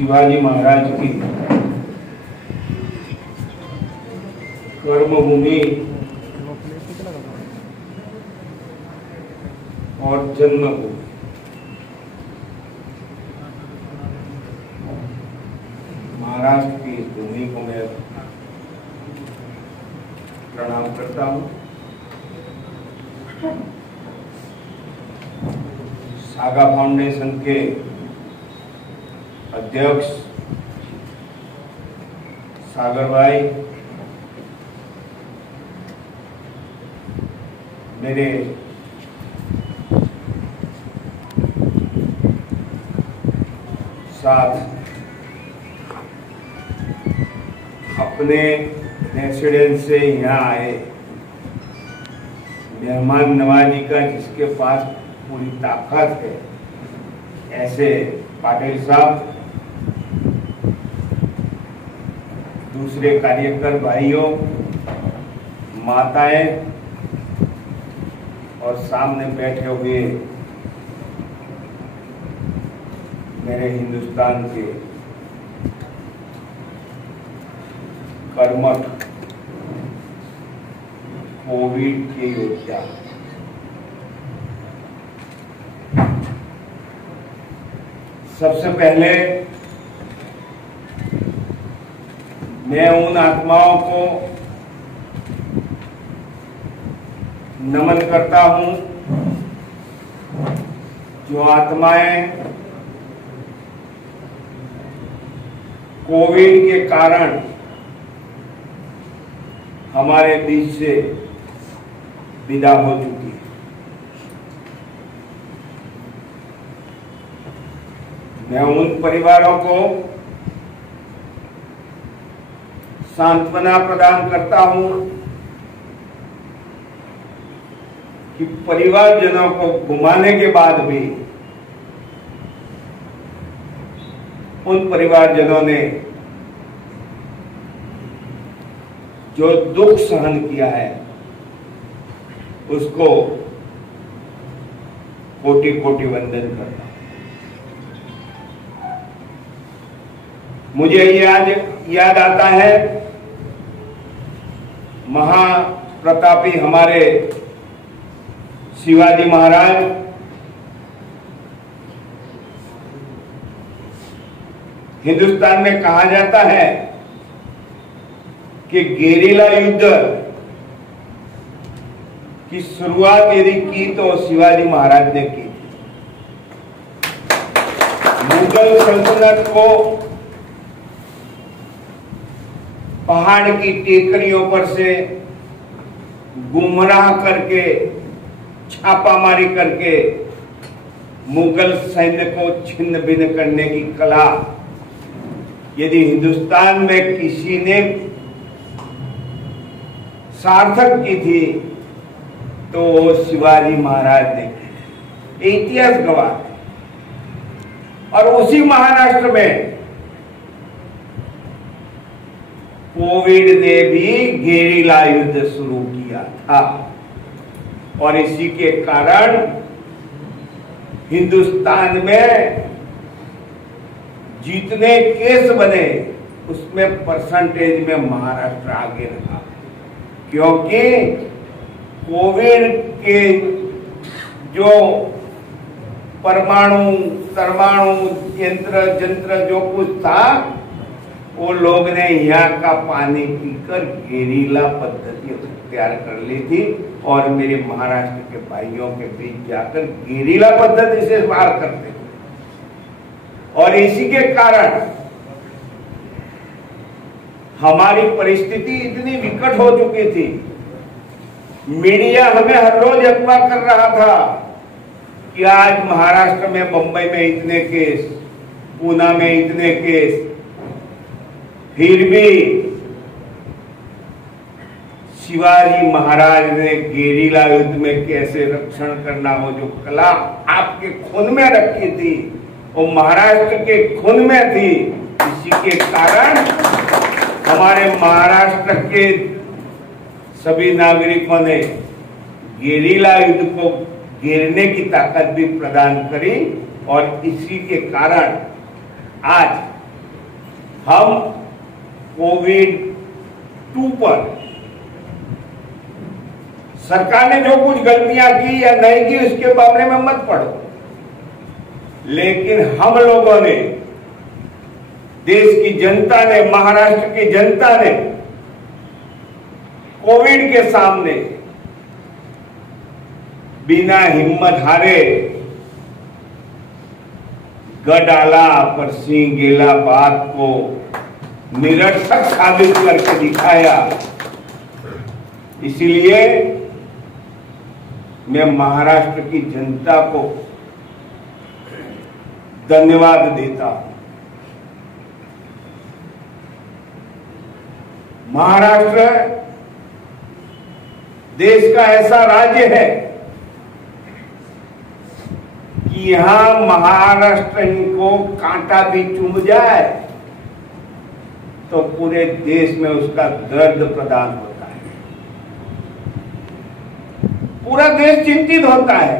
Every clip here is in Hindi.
शिवाजी महाराज की कर्मभूमि और जन्मभूमि महाराष्ट्र की इस भूमि को मैं प्रणाम करता हूं। सागा फाउंडेशन के अध्यक्ष सागर भाई, मेरे साथ अपने रेसिडेंस से यहाँ आए मेहमान नवाजी का जिसके पास पूरी ताकत है, ऐसे पाटिल साहब, दूसरे कार्यकर भाइयों, माताएं और सामने बैठे हुए मेरे हिंदुस्तान के कर्मठ कोविड के योद्धा, सबसे पहले मैं उन आत्माओं को नमन करता हूं जो आत्माएं कोविड के कारण हमारे बीच से विदा हो चुकी है। मैं उन परिवारों को सांत्वना प्रदान करता हूं कि परिवारजनों को गुमाने के बाद भी उन परिवारजनों ने जो दुख सहन किया है उसको कोटि कोटि वंदन करता हूं। मुझे याद आता है महाप्रतापी हमारे शिवाजी महाराज हिंदुस्तान में कहा जाता है कि गेरिला युद्ध की शुरुआत यदि की तो शिवाजी महाराज ने की। मुगल सल्तनत को पहाड़ की टेकरियों पर से गुमराह करके, छापामारी करके मुगल सैन्य को छिन्न भिन्न करने की कला यदि हिंदुस्तान में किसी ने सार्थक की थी तो शिवाजी महाराज ने की। इतिहास गवाह है। और उसी महाराष्ट्र में कोविड ने भी गेरिला युद्ध शुरू किया था और इसी के कारण हिंदुस्तान में जितने केस बने उसमें परसेंटेज में महाराष्ट्र आगे रहा, क्योंकि कोविड के जो परमाणु यंत्र जंत्र जो कुछ था वो लोग ने यहाँ का पानी पीकर गेरिला पद्धति तैयार कर ली थी और मेरे महाराष्ट्र के भाइयों के बीच जाकर गेरिला पद्धति से वार करते थे। और इसी के कारण हमारी परिस्थिति इतनी विकट हो चुकी थी, मीडिया हमें हर रोज अगवा कर रहा था कि आज महाराष्ट्र में, बंबई में इतने केस, पूना में इतने केस, फिर भी शिवाजी महाराज ने गेरिला युद्ध में कैसे रक्षण करना हो जो कला आपके खून में रखी थी वो महाराष्ट्र के खून में थी। इसी के कारण हमारे महाराष्ट्र के सभी नागरिकों ने गेरिला युद्ध को घेरने की ताकत भी प्रदान करी और इसी के कारण आज हम कोविड-2 पर सरकार ने जो कुछ गलतियां की या नहीं की उसके बारे में मत पढ़ो, लेकिन हम लोगों ने, देश की जनता ने, महाराष्ट्र की जनता ने कोविड के सामने बिना हिम्मत हारे गडाला पर सिंह गेला बात को निरर्थक साबित करके दिखाया। इसलिए मैं महाराष्ट्र की जनता को धन्यवाद देता हूं। महाराष्ट्र देश का ऐसा राज्य है कि यहां महाराष्ट्रियों को कांटा भी चुभ जाए तो पूरे देश में उसका दर्द प्रदान होता है। पूरा देश चिंतित होता है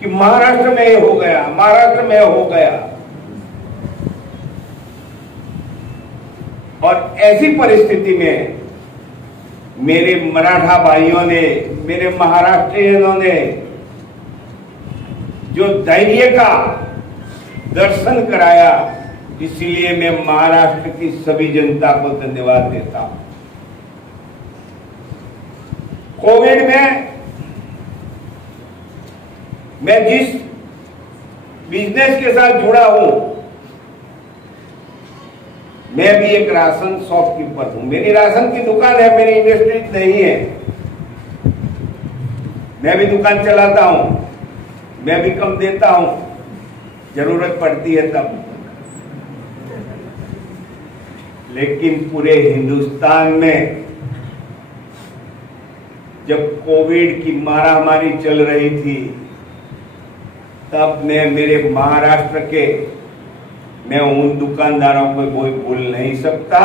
कि महाराष्ट्र में ये हो गया, महाराष्ट्र में हो गया। और ऐसी परिस्थिति में मेरे मराठा भाइयों ने, मेरे महाराष्ट्रियनों ने जो धैर्य का दर्शन कराया, इसलिए मैं महाराष्ट्र की सभी जनता को धन्यवाद देता हूं। कोविड में मैं जिस बिजनेस के साथ जुड़ा हूं, मैं भी एक राशन शॉपकीपर हूं। मेरी राशन की दुकान है, मेरी इंडस्ट्री नहीं है। मैं भी दुकान चलाता हूं, मैं भी कम देता हूं, जरूरत पड़ती है तब। लेकिन पूरे हिंदुस्तान में जब कोविड की मारामारी चल रही थी, तब मैं मेरे महाराष्ट्र के, मैं उन दुकानदारों को कोई भूल नहीं सकता,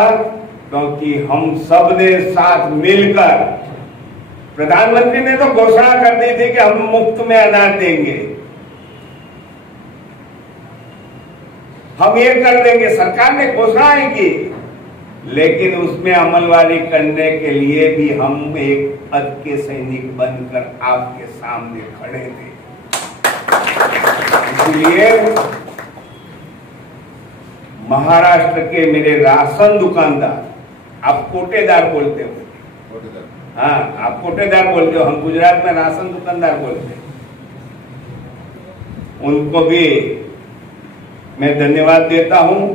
क्योंकि हम सब ने साथ मिलकर, प्रधानमंत्री ने तो घोषणा कर दी थी कि हम मुफ्त में अनाज देंगे, हम ये कर देंगे, सरकार ने घोषणाएं की, लेकिन उसमें अमलवारी करने के लिए भी हम एक पद के सैनिक बनकर आपके सामने खड़े थे। इसलिए महाराष्ट्र के मेरे राशन दुकानदार, आप कोटेदार बोलते हो, हाँ आप कोटेदार बोलते हो, हम गुजरात में राशन दुकानदार बोलते हैं, उनको भी मैं धन्यवाद देता हूं।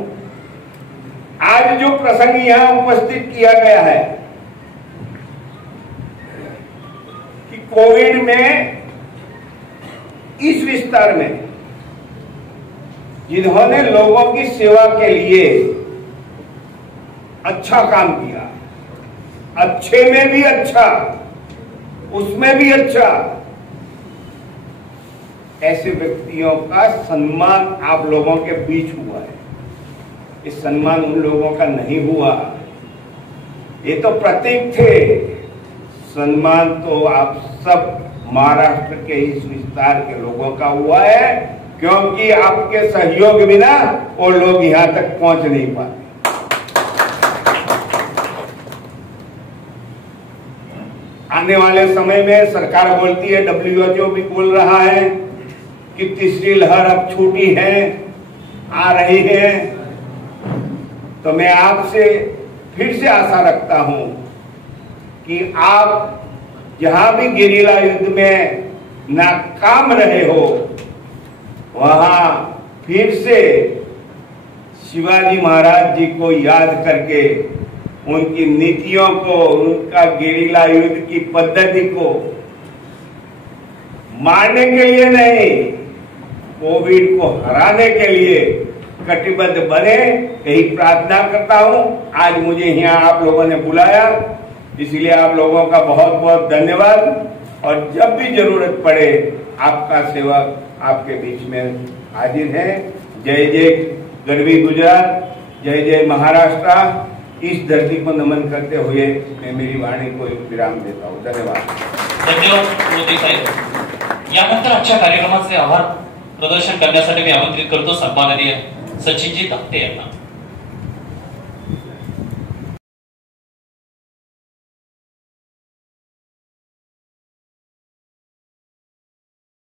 आज जो प्रसंग यहां उपस्थित किया गया है कि कोविड में इस विस्तार में जिन्होंने लोगों की सेवा के लिए अच्छा काम किया, अच्छे में भी अच्छा, उसमें भी अच्छा, ऐसे व्यक्तियों का सम्मान आप लोगों के बीच हुआ है। इस सम्मान उन लोगों का नहीं हुआ, ये तो प्रतीक थे। सम्मान तो आप सब महाराष्ट्र के इस विस्तार के लोगों का हुआ है, क्योंकि आपके सहयोग बिना वो लोग यहां तक पहुंच नहीं पाते। आने वाले समय में सरकार बोलती है, WHO भी बोल रहा है कि तीसरी लहर अब छूटी है, आ रही है, तो मैं आपसे फिर से आशा रखता हूं कि आप जहां भी गेरिला युद्ध में नाकाम रहे हो, वहां फिर से शिवाजी महाराज जी को याद करके उनकी नीतियों को, उनका गेरिला युद्ध की पद्धति को मारने के लिए नहीं, कोविड को हराने के लिए कटिबद्ध बने, यही प्रार्थना करता हूं। आज मुझे यहाँ आप लोगों ने बुलाया, इसलिए आप लोगों का बहुत बहुत धन्यवाद। और जब भी जरूरत पड़े, आपका सेवक आपके बीच में हाजिर है। जय जय गढ़वी गुजरात, जय जय महाराष्ट्र। इस धरती को नमन करते हुए मैं मेरी वाणी को एक विराम देता हूँ। धन्यवाद। धन्यवाद मोदी साहेब। यानंतर आजच्या कार्यक्रमाचे आभार प्रदर्शन करण्यासाठी मी आमंत्रित करतो सन्माननीय सचिन जी धाकटे यांना